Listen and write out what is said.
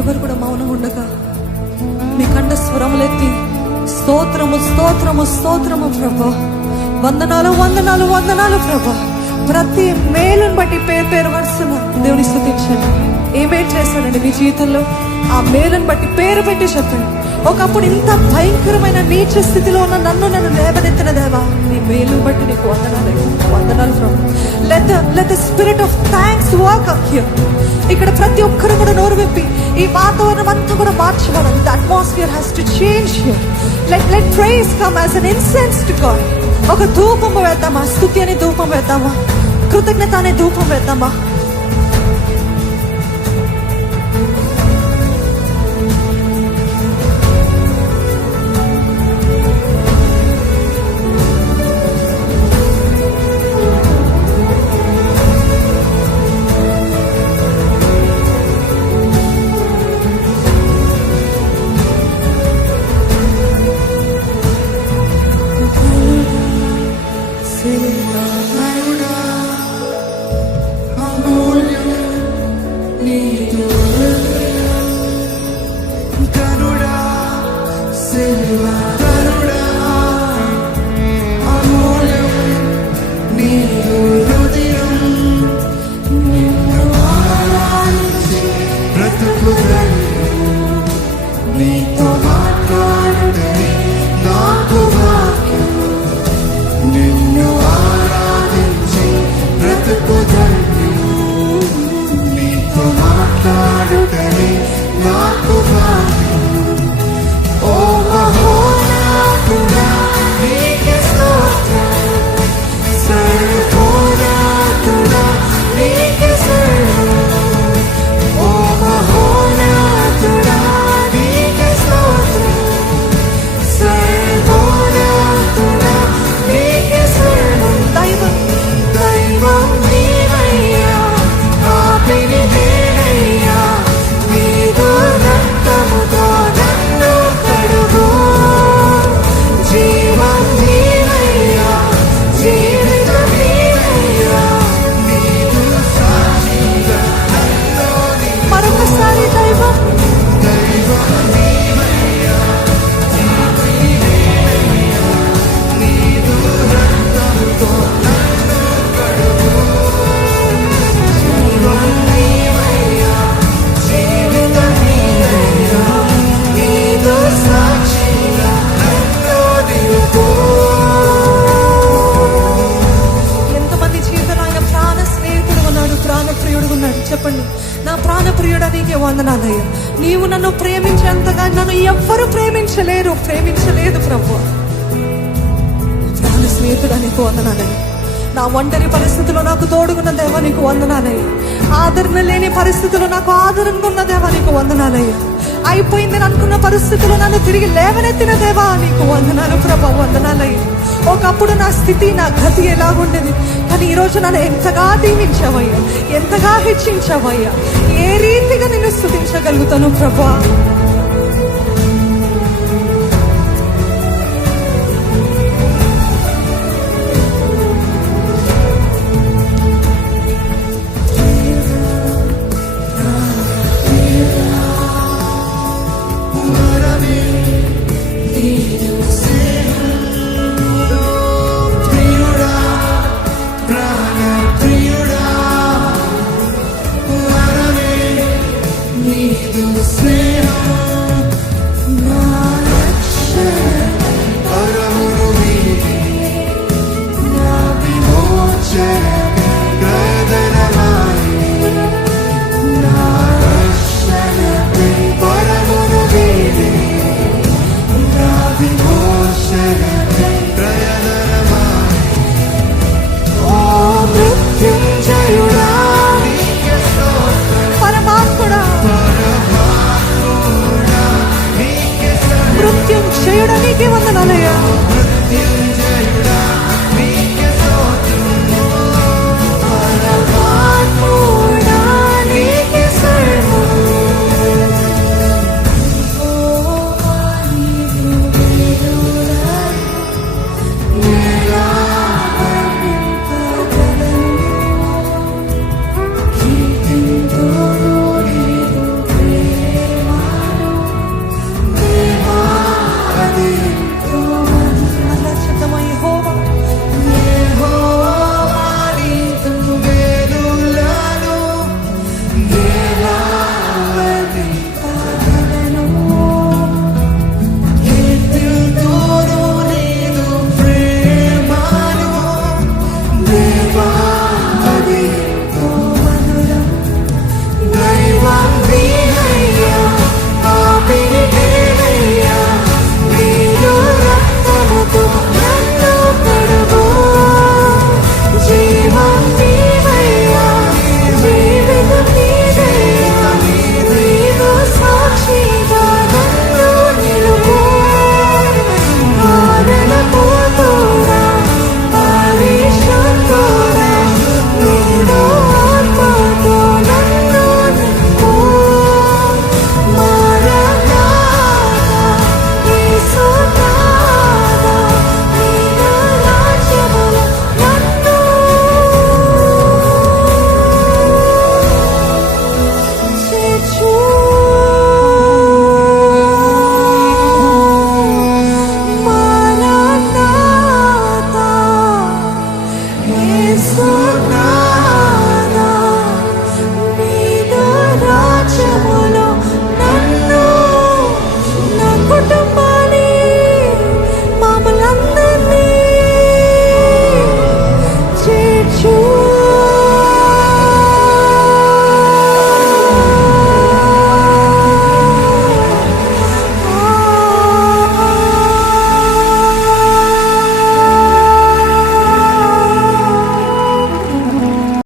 ఎవరు కూడా మౌనం ఉండగా మీ కంట స్వరములెత్తి స్తోత్రము స్తోత్రము స్తోత్రము ప్రభా, వందనాలు వందనాలు వందనాలు ప్రభా. ప్రతి మేలును బట్టి పేరు పేరు వరుసన దేవుని స్తుతించండి. ఏమేం చేశాడండి మీ జీవితంలో? ఆ మేలును బట్టి పేరు పెట్టి చెప్పండి. ఒకప్పుడు ఇంత భయంకరమైన నీచ స్థితిలో ఉన్న నన్ను లేవనెత్తిన దేవా, నీ మేలు బట్టి నీకు వందనాలు వందనాలు ప్రభు. Let the spirit of thanks walk up here. ఇక్కడ ప్రతి ఒక్కరు కూడా నోరు విప్పి ఈ వాతావరణం అంతా కూడా మార్చబడాలి. The atmosphere has to change here. Let praise come as an incense to God. ఒక ధూపం వేద్దామా? స్తుతి అనే ధూపం వేద్దామా? కృతజ్ఞత అనే ధూపం వేద్దామా? చెప్పండి, నా ప్రాణ ప్రియుడా నీకే వందనాలయ్యా. నీవు నన్ను ప్రేమించేంతగా నన్ను ఎవ్వరు ప్రేమించలేదు ప్రభు. ప్రాణ స్నేహితుడా నీకు వందనాలయ్యా. నా ఒంటరి పరిస్థితుల్లో నాకు తోడుగున్న దేవా నీకు వందనాలయ్యా. ఆదరణ లేని పరిస్థితుల్లో నాకు ఆదరణగా ఉన్న దేవా నీకు వందనాలయ్యా. అయిపోయిందని అనుకున్న పరిస్థితుల్లో నన్ను తిరిగి లేవనెత్తిన దేవా నీకు వందనాలు ప్రభా, వందనాలయ్యా. ఒకప్పుడు నా స్థితి నా గతి ఎలాగుండేది, కానీ ఈరోజు నన్ను ఎంతగా దీవించావయ్యా, ఎంతగా హెచ్చించావయ్యా. ఏ రీతిగా నిన్ను స్తుతించగలుగుతాను ప్రభా. Sing